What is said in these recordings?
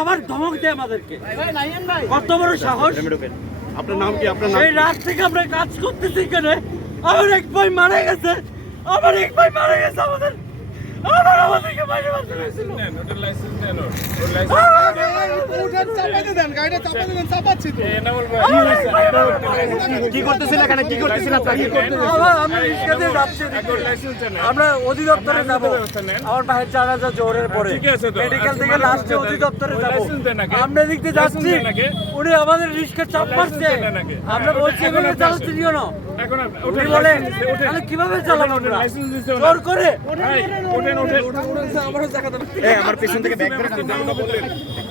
আবার ধমক দেয় আমাদেরকে, কত বড় সাহস! আপনার নাম কি? আপনার নাম? এই রাত থেকে আমরা কাজ করতেছি এখানে। আমার এক ভাই মারা গেছে, আমাদেরকে বাইরে বাঁধতে হয়েছিল। কি করতেছেন এখানে? কি করতেছেন আপনারা? আমরা রিক্সা দিয়ে যাচ্ছি, আমরা অধিদপ্তরে যাব। আমার ভাইয়ের জানাজা জোরের পরে মেডিকেল থেকে লাস্টে অধিদপ্তরে যাব। আমরা দেখতে যাচ্ছি, উনি আমাদের রিক্সা চাপ মারছে। আমরা বলছি এভাবে চালাতে দিও না। উনি বলে তাহলে কিভাবে চালাবো আমরা? জোর করে আমার পেছন থেকে ব্যাক করে দিন।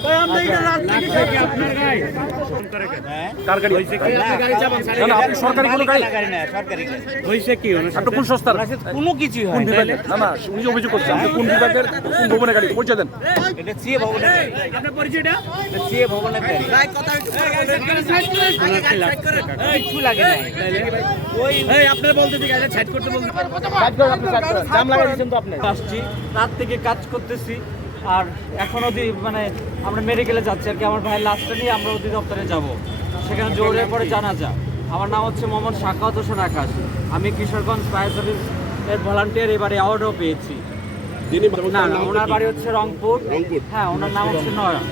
ভাই আমরা এখানে রাত থেকে কার গাড়ি? না না, আপনি সরকারি কোনো গাড়ি? হইছে কি আপনি কোন সংস্থার? কোনো কিছু হয় কোন বিভাগের? না না, উনি যে অভিযোগ করছেন আপনি কোন বিভাগের, কোন ভবনের গাড়ি? পরিচয় দেন। এটা সিএ ভবনের গাড়ি। আপনার পরিচয়টা? এটা সিএ ভবনের গাড়ি। কিছু লাগে না। এই আপনারা বলতে ঠিক আছে, সাইড করতে বলতে। জাম লাগাই দিয়েছেন তো আপনি। আসছি, রাত থেকে কাজ করতেছি। আর এখন অবধি মানে আমরা মেডিকেলে যাচ্ছি আর কি। আমার ভাইয়ের লাশটা নিয়ে আমরা অধিদপ্তরে যাব, সেখানে জোরের পরে জানাজা। আমার নাম হচ্ছে মোহাম্মদ সাখাওয়াত হোসেন আকাশ। আমি কিশোরগঞ্জ ফায়ার সার্ভিস এর ভলান্টিয়ার, এবারে অ্যাওয়ার্ডও পেয়েছি। না না, ওনার বাড়ি হচ্ছে রংপুর। হ্যাঁ, ওনার নাম হচ্ছে নয়ন।